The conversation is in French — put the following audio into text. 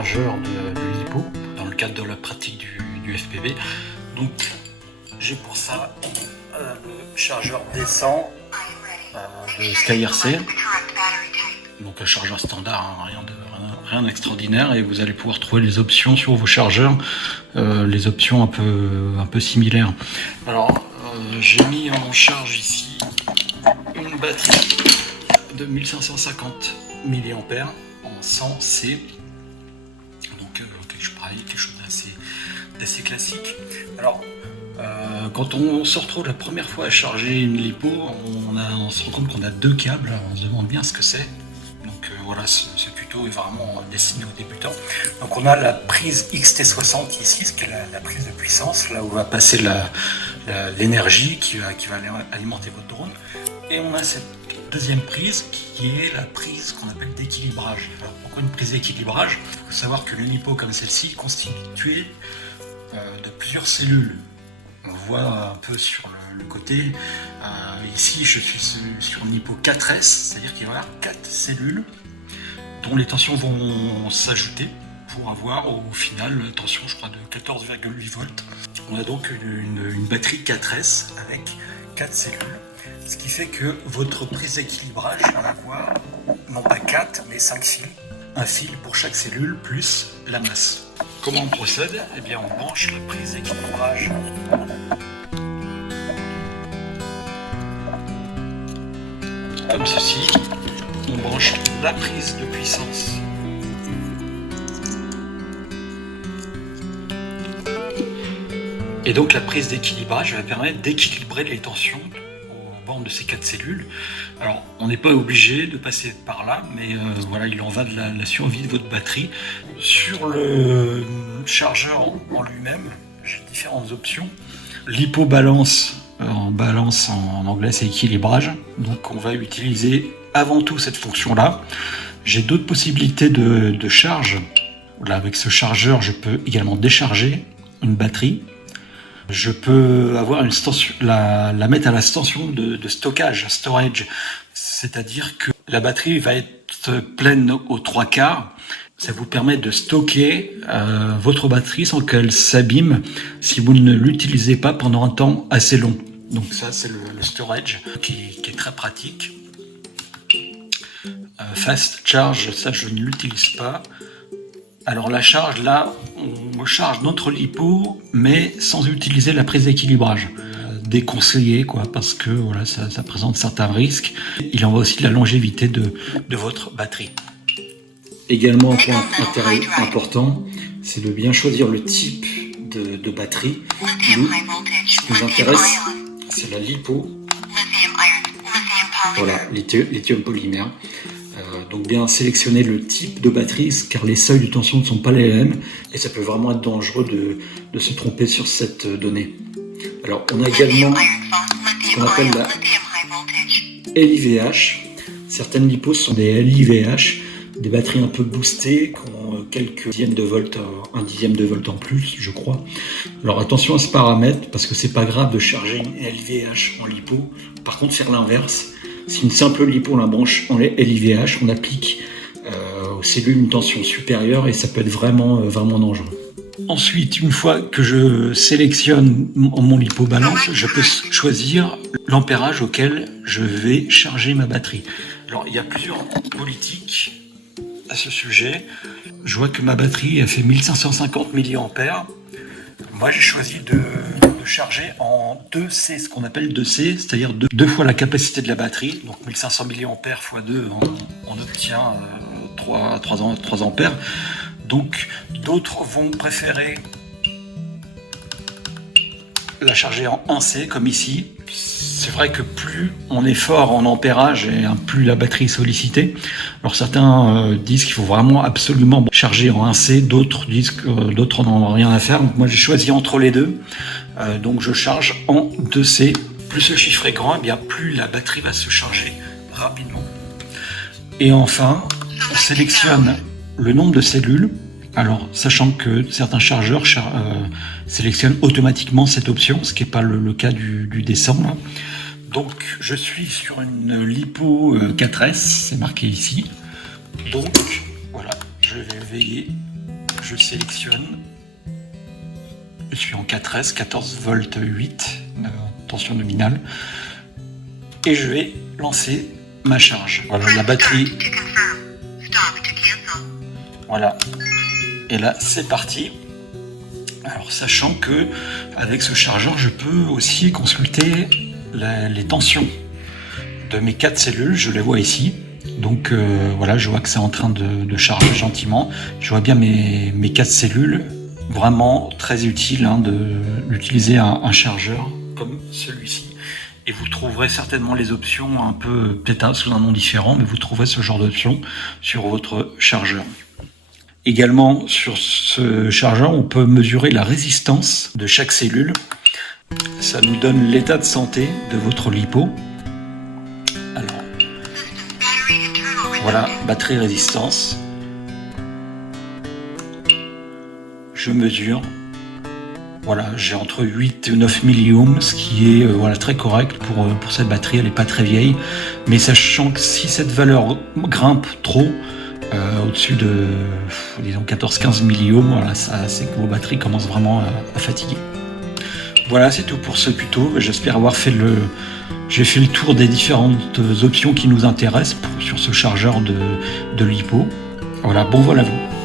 chargeur de LiPo dans le cadre de la pratique du FPV. Donc j'ai pour ça le chargeur décent de SkyRC, donc un chargeur standard, hein, rien d'extraordinaire, et vous allez pouvoir trouver les options sur vos chargeurs, les options un peu similaires. Alors j'ai mis en charge ici une batterie de 1550 mAh en 100C, donc quelque chose d'assez classique. Alors quand on se retrouve la première fois à charger une LiPo, on se rend compte qu'on a deux câbles, on se demande bien ce que c'est. Donc voilà, c'est plutôt vraiment destiné aux débutants. Donc on a la prise XT60 ici, ce qui est la prise de puissance, là où va passer l'énergie qui va alimenter votre drone. Et on a cette deuxième prise qui est la prise qu'on appelle d'équilibrage. Alors pourquoi une prise d'équilibrage? Il faut savoir que une LiPo comme celle-ci est constituée de plusieurs cellules. On voit un peu sur le côté. Ici, je suis sur une LiPo 4S, c'est-à-dire qu'il va y avoir 4 cellules dont les tensions vont s'ajouter pour avoir au final une tension, je crois, de 14,8 volts. On a donc une batterie 4S avec 4 cellules, ce qui fait que votre prise d'équilibrage va avoir non pas 4 mais 5 fils. Un fil pour chaque cellule plus la masse. Comment on procède? Eh bien, on branche la prise d'équilibrage comme ceci. On branche la prise de puissance et donc la prise d'équilibrage va permettre d'équilibrer les tensions aux bornes de ces 4 cellules. Alors on n'est pas obligé de passer par là, mais voilà, il en va de la survie de votre batterie. Sur le chargeur en lui-même, j'ai différentes options. LiPo balance, en anglais c'est équilibrage, donc on va utiliser avant tout cette fonction là. J'ai d'autres possibilités de charge. Là, avec ce chargeur je peux également décharger une batterie. Je peux avoir la mettre à la station de stockage, storage, c'est-à-dire que la batterie va être pleine aux 3/4. Ça vous permet de stocker votre batterie sans qu'elle s'abîme si vous ne l'utilisez pas pendant un temps assez long. Donc ça, c'est le storage qui est très pratique. Fast charge, ça je ne l'utilise pas. Alors la charge, là, on charge notre LiPo, mais sans utiliser la prise d'équilibrage. Déconseillé, quoi, parce que voilà, ça présente certains risques. Il en va aussi de la longévité de votre batterie. Également, un point d'intérêt important, c'est de bien choisir le type de batterie. Nous, ce qui nous intéresse, c'est la LiPo. Voilà, lithium polymère. Donc bien sélectionner le type de batterie, car les seuils de tension ne sont pas les mêmes et ça peut vraiment être dangereux de se tromper sur cette donnée. Alors on a également ce qu'on appelle la LIVH. Certaines LiPos sont des LIVH, des batteries un peu boostées, qui ont quelques dixièmes de volts, 1 dixième de volt en plus, je crois. Alors attention à ce paramètre, parce que c'est pas grave de charger une LIVH en LiPo. Par contre, faire l'inverse. Si une simple LiPo, on la branche en LIVH, on applique aux cellules une tension supérieure et ça peut être vraiment dangereux. Ensuite, une fois que je sélectionne mon LiPo balance, je peux choisir l'ampérage auquel je vais charger ma batterie. Alors, il y a plusieurs politiques à ce sujet. Je vois que ma batterie a fait 1550 mAh. Moi, j'ai choisi de charger en 2C, ce qu'on appelle 2C, c'est-à-dire deux fois la capacité de la batterie. Donc 1500 mAh x 2, on obtient 3 ampères. Donc d'autres vont préférer la charger en 1C, comme ici. C'est vrai que plus on est fort en ampérage et plus la batterie est sollicitée. Alors certains disent qu'il faut vraiment absolument charger en 1C, d'autres disent que d'autres n'en ont rien à faire. Donc moi j'ai choisi entre les deux. Donc je charge en 2C. Plus ce chiffre est grand, et bien plus la batterie va se charger rapidement. Et enfin, on sélectionne le nombre de cellules. Alors, sachant que certains chargeurs sélectionnent automatiquement cette option, ce qui n'est pas le cas du décent. Là. Donc, je suis sur une LiPo 4S, c'est marqué ici. Donc, voilà, je vais veiller je sélectionne. Je suis en 4S, 14 volts 8, tension nominale. Et je vais lancer ma charge. Voilà, la batterie. Voilà. Et là, c'est parti. Alors, sachant que avec ce chargeur, je peux aussi consulter les tensions de mes 4 cellules. Je les vois ici. Donc voilà, je vois que c'est en train de charger gentiment. Je vois bien mes 4 cellules. Vraiment très utile d'utiliser un chargeur comme celui-ci. Et vous trouverez certainement les options un peu, peut-être sous un nom différent, mais vous trouverez ce genre d'options sur votre chargeur. Également, sur ce chargeur, on peut mesurer la résistance de chaque cellule. Ça nous donne l'état de santé de votre lipo. Alors, voilà, batterie résistance. Je mesure. Voilà, j'ai entre 8 et 9 milliohms, ce qui est voilà, très correct pour cette batterie. Elle n'est pas très vieille. Mais sachant que si cette valeur grimpe trop, au-dessus de disons 14-15 milliohms, voilà, c'est que vos batteries commencent vraiment à fatiguer. Voilà, c'est tout pour ce tuto. J'espère avoir fait j'ai fait le tour des différentes options qui nous intéressent sur ce chargeur de lipo. Voilà, bon vol à vous.